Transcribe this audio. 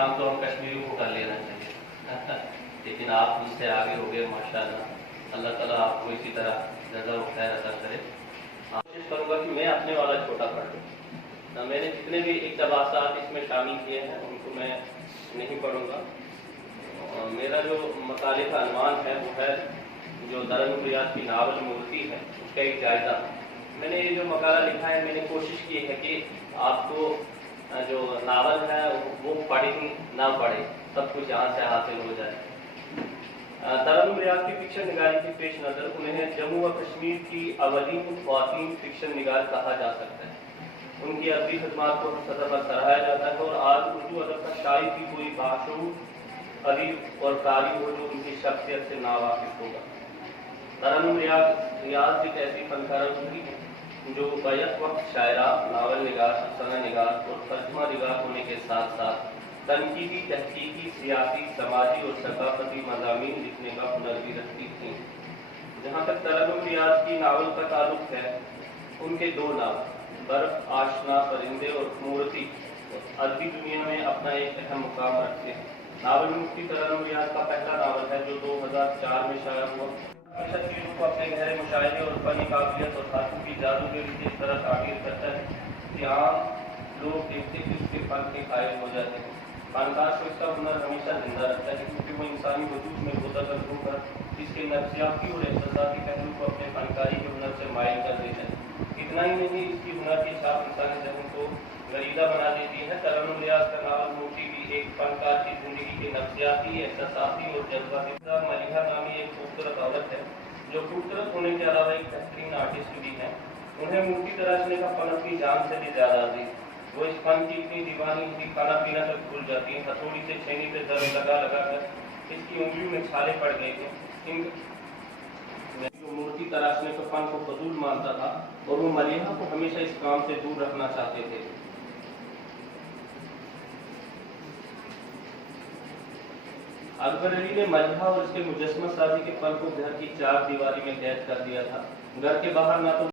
काम तो हम कश्मीरियों को कर लेना चाहिए लेकिन आप मुझसे आगे हो गए माशाल्लाह। अल्लाह ताला आपको इसी तरह जज़ा व खैर अता करे। कोशिश करूँगा कि मैं अपने वाला छोटा पढ़ लूँ। मैंने जितने भी इक़्तिबासात इसमें शामिल किए हैं उनको मैं नहीं पढ़ूँगा। मेरा जो मकाले का अनवान है वो है जो दरअल रियाज की नावल मूर्ति है उसका एक जायज़ा। मैंने ये जो मकाला लिखा है मैंने कोशिश की है कि आपको जो नावल है वो पढ़े ना पढ़े सब कुछ यहाँ से हासिल हो जाए। दरअल रियाज की फिक्शन निगारी के पेश नज़र उन्हें जम्मू व कश्मीर की अवलीन ख्वातीन फिक्शन निगार कहा जा सकता है। उनकी अदबी खदमात को सतह पर सराहा जाता है और आज उर्दू अदब का शायर की कोई बाशऊर अदीब और कारी हो जो उनकी शख्सियत से नावाकिफ होगा। दरअल रियाज एक ऐसी फनकारा होगी जो बैक वक्त शायरा, नावल निगार, अफसाना निगार और तर्जुमा निगार होने के साथ साथ तनकीदी, तहकीकी, सियासी, समाजी और सकाफती मज़ामीन लिखने का हुनर भी रखती थी। जहाँ तक दरअल रियाज की नावल का ताल्लुक है उनके दो नावल बर्फ आशना परिंदे और मूर्ति अदबी दुनिया में अपना एक अहम मुकाम रखते हैं। नावल मुफ्ती दरअल रियाज का पहला नावल है जो 2004 में शाया हुआ। चीज़ों को अपने गहरे मुशाहिदे और फनी काबिलियत और हाथों की जादूगरी से इस तरह ताबीर करता है कि आम लोग देखते कि उसके फन के कायल हो जाते हैं। फनकार को इसका हुनर हमेशा जिंदा रखता है क्योंकि वो इंसानी वजूद में गोताखोर होकर इसके नफ्सियाती और एहसासाती पहलू को अपने फनकारी के हुनर से मायल कर देता है। इतना ही नहीं, इसकी हुनर की छाप इंसानी जहन को गरीदा बना देती है। दरअल रियाज का नावल मूर्ति भी एक फनकार की जिंदगी के नफ्सियाती, एहसासाती और जज्बाती मलिहा नामी एक खूबसूरत औरत है जो खूबसूरत होने के अलावा एक बेहतरीन आर्टिस्ट भी है। उन्हें मूर्ति तराशने का फन अपनी जान से भी ज्यादा अजीज। वो इस फन की इतनी दीवानी कि खाना पीना तक भूल जाती है। हथौड़ी से छेनी पे दर्द लगा लगा कर इसकी उंगलियों में छाले पड़ गए थे। जो मूर्ति तराशने के फन को फजूल मानता था और वो मलिहा को हमेशा इस काम से दूर रखना चाहते थे। अकबर अली ने मलिहा और इसके मुजस्समा साजी के फन को घर की चार दीवारी में कैद कर दिया था। घर के बाहर ना तो